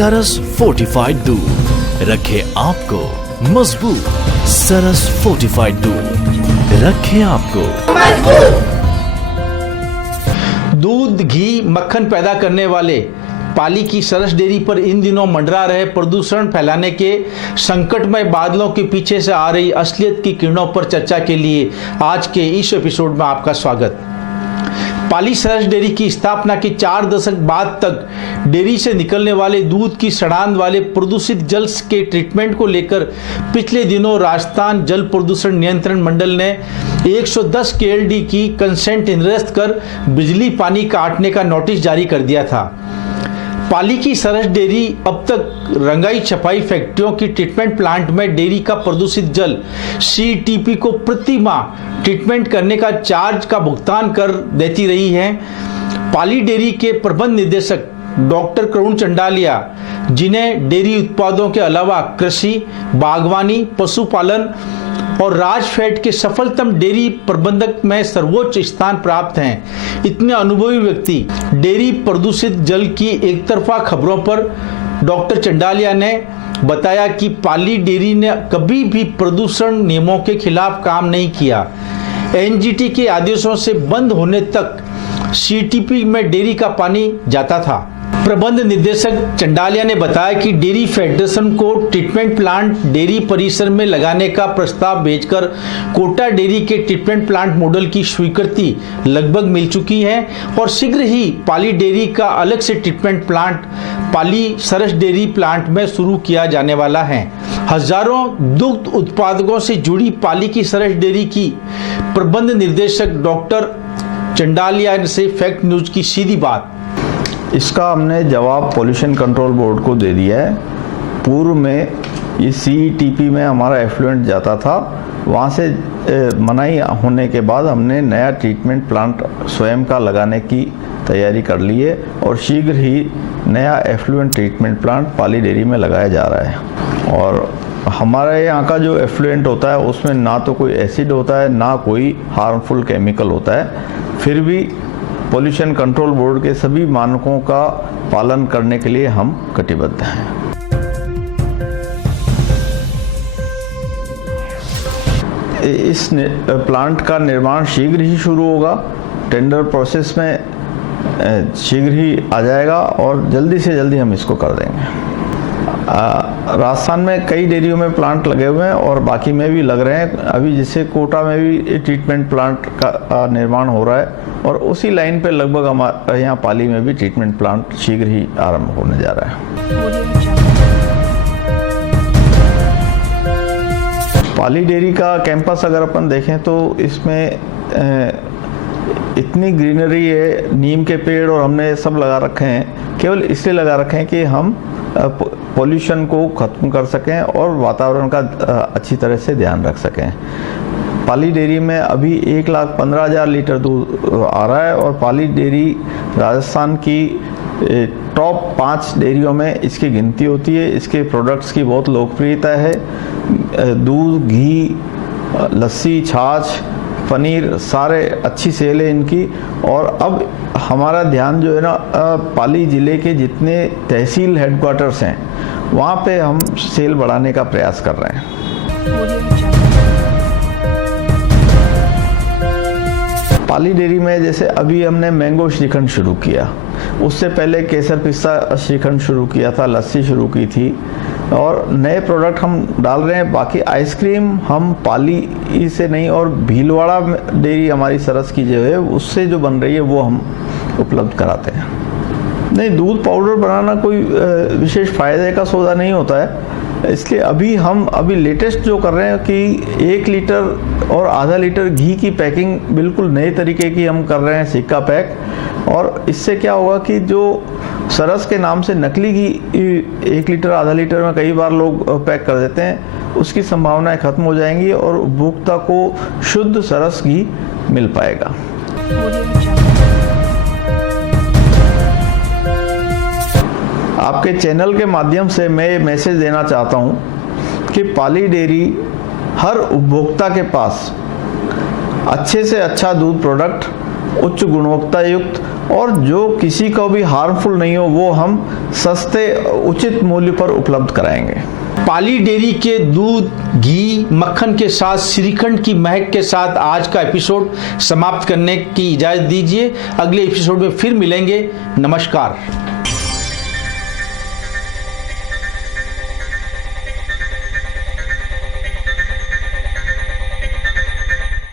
सरस fortified दूध रखे आपको मजबूत। सरस फोर्टिफाइड दूध रखे आपको मजबूत। दूध, घी, मक्खन पैदा करने वाले पाली की सरस डेयरी पर इन दिनों मंडरा रहे प्रदूषण फैलाने के संकटमय बादलों के पीछे से आ रही असलियत की किरणों पर चर्चा के लिए आज के इस एपिसोड में आपका स्वागत। पाली सरस डेयरी की स्थापना के 4 दशक बाद तक डेयरी से निकलने वाले दूध की सड़ान वाले प्रदूषित जल के ट्रीटमेंट को लेकर पिछले दिनों राजस्थान जल प्रदूषण नियंत्रण मंडल ने 110 KLD की कंसेंट निरस्त कर बिजली पानी काटने का नोटिस जारी कर दिया था। पाली की सरस डेयरी अब तक रंगाई छपाई फैक्ट्रियों की ट्रीटमेंट प्लांट में डेयरी का प्रदूषित जल CTP को प्रति माह ट्रीटमेंट करने का चार्ज का भुगतान कर देती रही है। पाली डेयरी के प्रबंध निदेशक डॉक्टर करुण चंडालिया, जिन्हें डेयरी उत्पादों के अलावा कृषि, बागवानी, पशुपालन और राजफेड के सफलतम डेयरी प्रबंधक में सर्वोच्च स्थान प्राप्त हैं, इतने अनुभवी व्यक्ति डेयरी प्रदूषित जल की एक तरफा खबरों पर डॉक्टर चंडालिया ने बताया कि पाली डेयरी ने कभी भी प्रदूषण नियमों के खिलाफ काम नहीं किया। NGT के आदेशों से बंद होने तक CTP में डेयरी का पानी जाता था। प्रबंध निदेशक चंडालिया ने बताया कि डेयरी फेडरेशन को ट्रीटमेंट प्लांट डेयरी परिसर में लगाने का प्रस्ताव भेजकर कोटा डेयरी के ट्रीटमेंट प्लांट मॉडल की स्वीकृति लगभग मिल चुकी है और शीघ्र ही पाली डेयरी का अलग से ट्रीटमेंट प्लांट पाली सरस डेयरी प्लांट में शुरू किया जाने वाला है। हजारों दुग्ध उत्पादकों से जुड़ी पाली की सरस डेयरी की प्रबंध निदेशक डॉक्टर चंडालिया से फैक्ट न्यूज की सीधी बात। इसका हमने जवाब पॉल्यूशन कंट्रोल बोर्ड को दे दिया है। पूर्व में ये CTP में हमारा एफ्लुएंट जाता था, वहाँ से मनाही होने के बाद हमने नया ट्रीटमेंट प्लांट स्वयं का लगाने की तैयारी कर ली है और शीघ्र ही नया एफ्लुएंट ट्रीटमेंट प्लांट पाली डेयरी में लगाया जा रहा है। और हमारे यहाँ का जो एफ्लुएंट होता है उसमें ना तो कोई एसिड होता है ना कोई हार्मफुल केमिकल होता है, फिर भी पॉल्यूशन कंट्रोल बोर्ड के सभी मानकों का पालन करने के लिए हम कटिबद्ध हैं। इस प्लांट का निर्माण शीघ्र ही शुरू होगा, टेंडर प्रोसेस में शीघ्र ही आ जाएगा और जल्दी से जल्दी हम इसको कर देंगे। राजस्थान में कई डेयरियों में प्लांट लगे हुए हैं और बाकी में भी लग रहे हैं। अभी जैसे कोटा में भी ट्रीटमेंट प्लांट का निर्माण हो रहा है और उसी लाइन पे लगभग हमारे यहाँ पाली में भी ट्रीटमेंट प्लांट शीघ्र ही आरंभ होने जा रहा है। पाली डेयरी का कैंपस अगर अपन देखें तो इसमें इतनी ग्रीनरी है, नीम के पेड़ और हमने सब लगा रखे हैं, केवल इसलिए लगा रखे हैं कि हम पॉल्यूशन को ख़त्म कर सकें और वातावरण का अच्छी तरह से ध्यान रख सकें। पाली डेयरी में अभी 1,15,000 लीटर दूध आ रहा है और पाली डेयरी राजस्थान की टॉप 5 डेयरियों में इसकी गिनती होती है। इसके प्रोडक्ट्स की बहुत लोकप्रियता है। दूध, घी, लस्सी, छाछ, पनीर सारे अच्छी सेल है इनकी। और अब हमारा ध्यान जो है ना पाली ज़िले के जितने तहसील हेडक्वार्टर्स हैं वहाँ पे हम सेल बढ़ाने का प्रयास कर रहे हैं। पाली डेयरी में जैसे अभी हमने मैंगो श्रीखंड शुरू किया, उससे पहले केसर पिस्ता श्रीखंड शुरू किया था, लस्सी शुरू की थी और नए प्रोडक्ट हम डाल रहे हैं। बाकी आइसक्रीम हम पाली से नहीं और भीलवाड़ा डेयरी हमारी सरस की जो है उससे जो बन रही है वो हम उपलब्ध कराते हैं। नहीं, दूध पाउडर बनाना कोई विशेष फ़ायदे का सौदा नहीं होता है, इसलिए अभी लेटेस्ट जो कर रहे हैं कि 1 लीटर और आधा लीटर घी की पैकिंग बिल्कुल नए तरीके की हम कर रहे हैं, सिक्का पैक। और इससे क्या होगा कि जो सरस के नाम से नकली घी 1 लीटर आधा लीटर में कई बार लोग पैक कर देते हैं, उसकी संभावनाएं खत्म हो जाएंगी और उपभोक्ता को शुद्ध सरस घी मिल पाएगा। आपके चैनल के माध्यम से मैं ये मैसेज देना चाहता हूँ कि पाली डेयरी हर उपभोक्ता के पास अच्छे से अच्छा दूध प्रोडक्ट उच्च गुणवत्ता युक्त और जो किसी को भी हार्मफुल नहीं हो वो हम सस्ते उचित मूल्य पर उपलब्ध कराएंगे। पाली डेयरी के दूध, घी, मक्खन के साथ श्रीखंड की महक के साथ आज का एपिसोड समाप्त करने की इजाजत दीजिए। अगले एपिसोड में फिर मिलेंगे। नमस्कार।